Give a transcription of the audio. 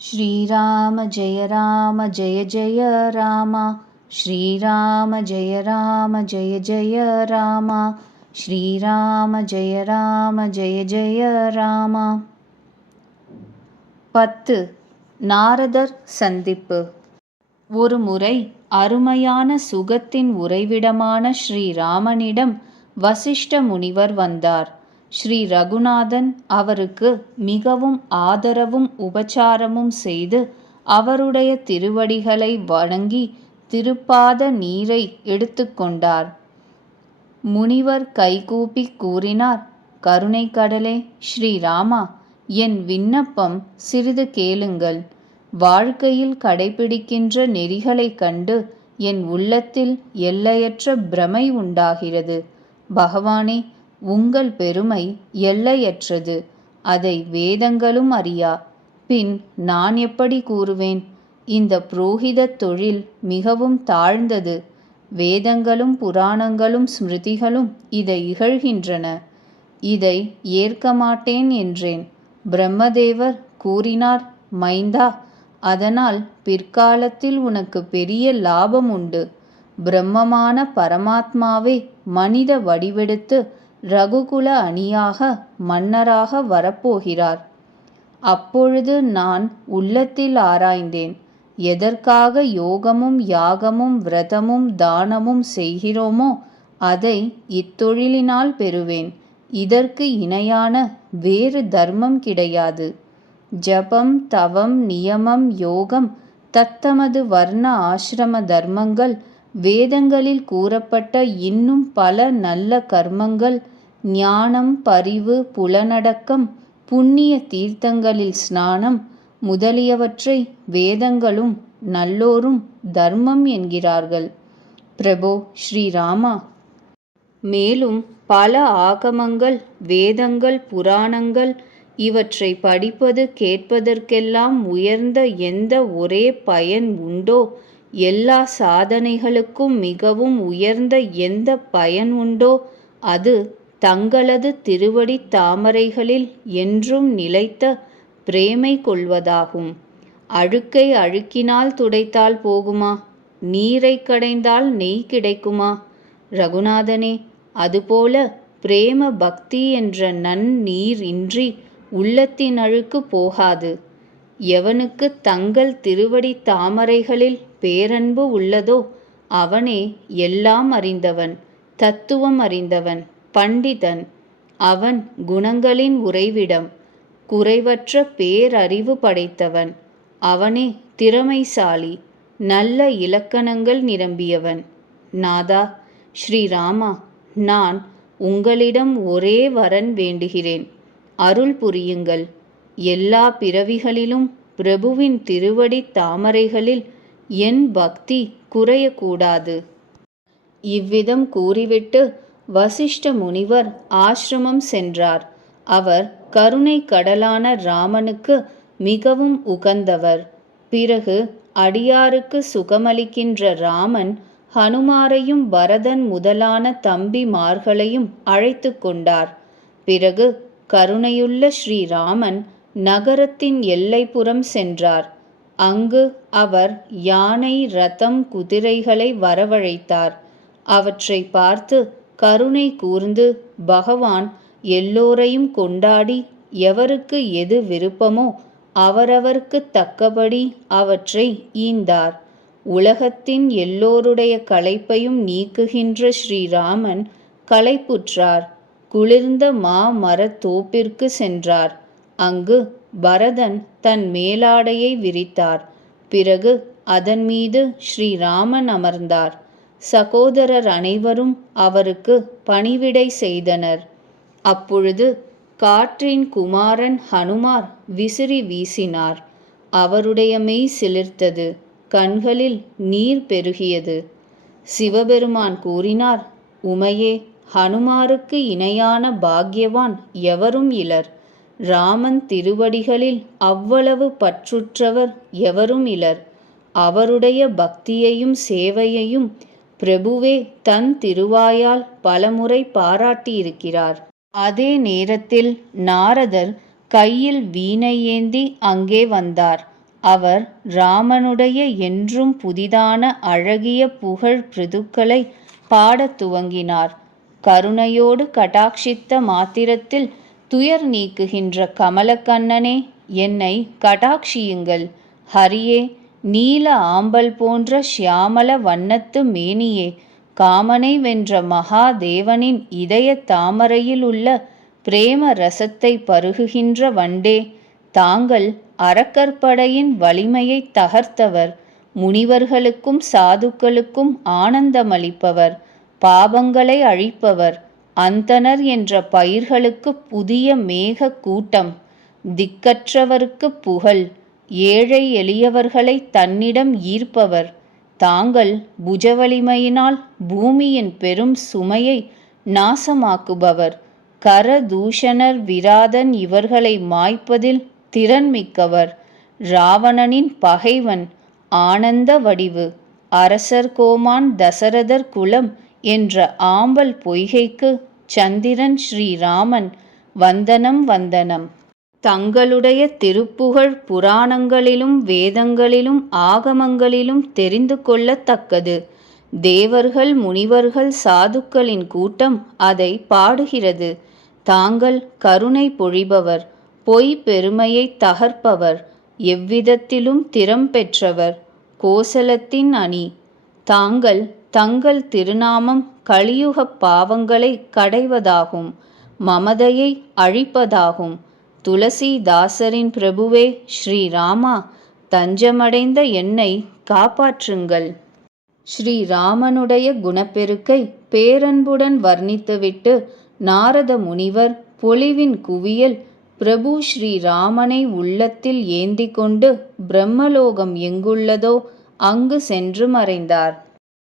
श्रीराम जय राम जय जय राम श्रीराम जय राम जय जय राम श्रीराम जय राम जय जय ராமா பத்து நாரதர் சந்திப்பு ஒரு முறை அருமையான சுகத்தின் உறைவிடமான ஸ்ரீராமனிடம் வசிஷ்ட முனிவர் வந்தார் ஸ்ரீ ரகுநாதன் அவருக்கு மிகவும் ஆதரவும் உபச்சாரமும் செய்து அவருடைய திருவடிகளை வணங்கி திருப்பாத நீரை எடுத்துக்கொண்டார் முனிவர் கைகூப்பி கூறினார் கருணை கடலே ஸ்ரீராமா என் விண்ணப்பம் சிறிது கேளுங்கள். வாழ்க்கையில் கடைபிடிக்கின்ற நெறிகளைக் கண்டு என் உள்ளத்தில் எல்லையற்ற பிரமை உண்டாகிறது. பகவானே உங்கள் பெருமை எல்லையற்றது. அதை வேதங்களும் அறியா. பின் நான் எப்படி கூறுவேன்? இந்த புரோகிதத் தொழில் மிகவும் தாழ்ந்தது. வேதங்களும் புராணங்களும் ஸ்மிருதிகளும் இதை இகழ்கின்றன. இதை ஏற்க மாட்டேன் என்றேன். பிரம்மதேவர் கூறினார் மைந்தா அதனால் பிற்காலத்தில் உனக்கு பெரிய லாபம் உண்டு. பிரம்மமான பரமாத்மாவே மனித வடிவெடுத்து ரகுகுல அணியாக மன்னராக வரப்போகிறார். அப்பொழுது நான் உள்ளத்தில் ஆராய்ந்தேன். எதற்காக யோகமும் யாகமும் விரதமும் தானமும் செய்கிறோமோ அதை இத்தொழிலினால் பெறுவேன். இதற்கு இணையான வேறு தர்மம் கிடையாது. ஜபம் தவம் நியமம் யோகம் தத்தமது வர்ண ஆசிரம தர்மங்கள் வேதங்களில் கூறப்பட்ட இன்னும் பல நல்ல கர்மங்கள் ஞானம் பரிவு புலனடக்கம் புண்ணிய தீர்த்தங்களில் ஸ்நானம் முதலியவற்றை வேதங்களும் நல்லோரும் தர்மம் என்கிறார்கள். பிரபோ ஸ்ரீராமா. மேலும் பல ஆகமங்கள் வேதங்கள் புராணங்கள் இவற்றை படிப்பது கேட்பதற்கெல்லாம் உயர்ந்த எந்த ஒரே பயன் உண்டோ? எல்லா சாதனைகளுக்கும் மிகவும் உயர்ந்த எந்த பயன் உண்டோ? அது தங்களது திருவடி தாமரைகளில் என்றும் நிலைத்த பிரேமை கொள்வதாகும். அழுக்கை அழுக்கினால் துடைத்தால் போகுமா? நீரை கடைந்தால் நெய் கிடைக்குமா? ரகுநாதனே அதுபோல பிரேம பக்தி என்ற நன்னீர் இன்றி உள்ளத்தின் அழுக்கு போகாது. எவனுக்கு தங்கள் திருவடி தாமரைகளில் பேரன்பு உள்ளதோ அவனே எல்லாம் அறிந்தவன் தத்துவம் அறிந்தவன். பண்டிதன் அவன் குணங்களின் உறைவிடம் குறைவற்ற பேரறிவு படைத்தவன். அவனே திறமைசாலி நல்ல இலக்கணங்கள் நிரம்பியவன். நாதா ஸ்ரீராமா நான் உங்களிடம் ஒரே வரன் வேண்டுகிறேன். அருள் புரியுங்கள். எல்லா பிறவிகளிலும் பிரபுவின் திருவடி தாமரைகளில் என் பக்தி குறையக்கூடாது. இவ்விதம் கூறிவிட்டு வசிஷ்ட முனிவர் ஆசிரமம் சென்றார். அவர் கருணை கடலான ராமனுக்கு மிகவும் உகந்தவர். பிறகு அடியாருக்கு சுகமளிக்கின்ற ராமன் ஹனுமாரையும் பரதன் முதலான தம்பிமார்களையும் அழைத்து கொண்டார். பிறகு கருணையுள்ள ஸ்ரீராமன் நகரத்தின் எல்லைப்புறம் சென்றார். அங்கு அவர் யானை ரதம் குதிரைகளை வரவழைத்தார். அவற்றை பார்த்து கருணை கூர்ந்து பகவான் எல்லோரையும் கொண்டாடி எவருக்கு எது விருப்பமோ அவரவர்க்கு தக்கபடி அவற்றை ஈந்தார். உலகத்தின் எல்லோருடைய களைப்பையும் நீக்குகின்ற ஸ்ரீராமன் களைப்புற்றார். குளிர்ந்த மா மரத்தோப்பிற்கு சென்றார். அங்கு பரதன் தன் மேலாடையை விரித்தார். பிறகு அதன் மீது ஸ்ரீராமன் அமர்ந்தார். சகோதரர் அனைவரும் அவருக்கு பணிவிடை செய்தனர். அப்பொழுது காற்றின் குமாரன் ஹனுமார் விசிறி வீசினார். அவருடைய மெய் சிலிர்த்தது கண்களில் நீர் பெருகியது. சிவபெருமான் கூறினார் உமையே ஹனுமாருக்கு இணையான பாக்யவான் எவரும் இலர். ராமன் திருவடிகளில் அவ்வளவு பற்றுற்றவர் எவரும் இலர். அவருடைய பக்தியையும் சேவையையும் பிரபுவே தன் திருவாயால் பலமுறை பாராட்டியிருக்கிறார். அதே நேரத்தில் நாரதர் கையில் வீணை ஏந்தி அங்கே வந்தார். அவர் ராமனுடைய என்றும் புதிதான அழகிய புகழ் பிருதுக்களை பாடத் துவங்கினார். கருணையோடு கடாட்சித்த மாத்திரத்தில் துயர் நீக்குகின்ற கமலக்கண்ணனே என்னை கடாட்சியுங்கள் ஹரியே நீல ஆம்பல் போன்ற ஷியாமல வண்ணத்து மேனியே காமனை வென்ற மகாதேவனின் இதய தாமரையில் உள்ள பிரேம ரசத்தை பருகுகின்ற வண்டே தாங்கள் அறக்கற்படையின் வலிமையை தகர்த்தவர் முனிவர்களுக்கும் சாதுக்களுக்கும் ஆனந்தமளிப்பவர் பாபங்களை அழிப்பவர் அந்தனர் என்ற பயிர்களுக்கு புதிய மேக கூட்டம் திக்கற்றவருக்கு புகழ் ஏழை எளியவர்களை தன்னிடம் ஈர்ப்பவர். தாங்கள் புஜவலிமையினால் பூமியின் பெரும் சுமையை நாசமாக்குபவர். கரதூஷணர் விராதன் இவர்களை மாய்ப்பதில் திறன்மிக்கவர் ராவணனின் பகைவன் ஆனந்த வடிவு. அரசர் கோமான் தசரதர் குலம் என்ற ஆம்பல் பொய்கைக்கு சந்திரன் ஸ்ரீராமன் வந்தனம் வந்தனம். தங்களுடைய திருப்புகழ் புராணங்களிலும் வேதங்களிலும் ஆகமங்களிலும் தெரிந்து கொள்ளத்தக்கது. தேவர்கள் முனிவர்கள் சாதுக்களின் கூட்டம் அதை பாடுகிறது. தாங்கள் கருணை பொழிபவர் பொய் பெருமையை தகர்ப்பவர் எவ்விதத்திலும் திறம் பெற்றவர் கோசலத்தின் அணி. தாங்கள் தங்கள் திருநாமம் கலியுகப் பாவங்களை கடைவதாகும் மமதையை அழிப்பதாகும். துளசிதாசரின் பிரபுவே ஸ்ரீராமா தஞ்சமடைந்த என்னை காப்பாற்றுங்கள். ஸ்ரீராமனுடைய குணப்பெருக்கை பேரன்புடன் வர்ணித்துவிட்டு நாரத முனிவர் பொலிவின் குவியல் பிரபு ஸ்ரீராமனை உள்ளத்தில் ஏந்தி கொண்டு பிரம்மலோகம் எங்குள்ளதோ அங்கு சென்று மறைந்தார்.